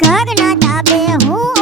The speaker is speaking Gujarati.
ઘર ના ધાબે હું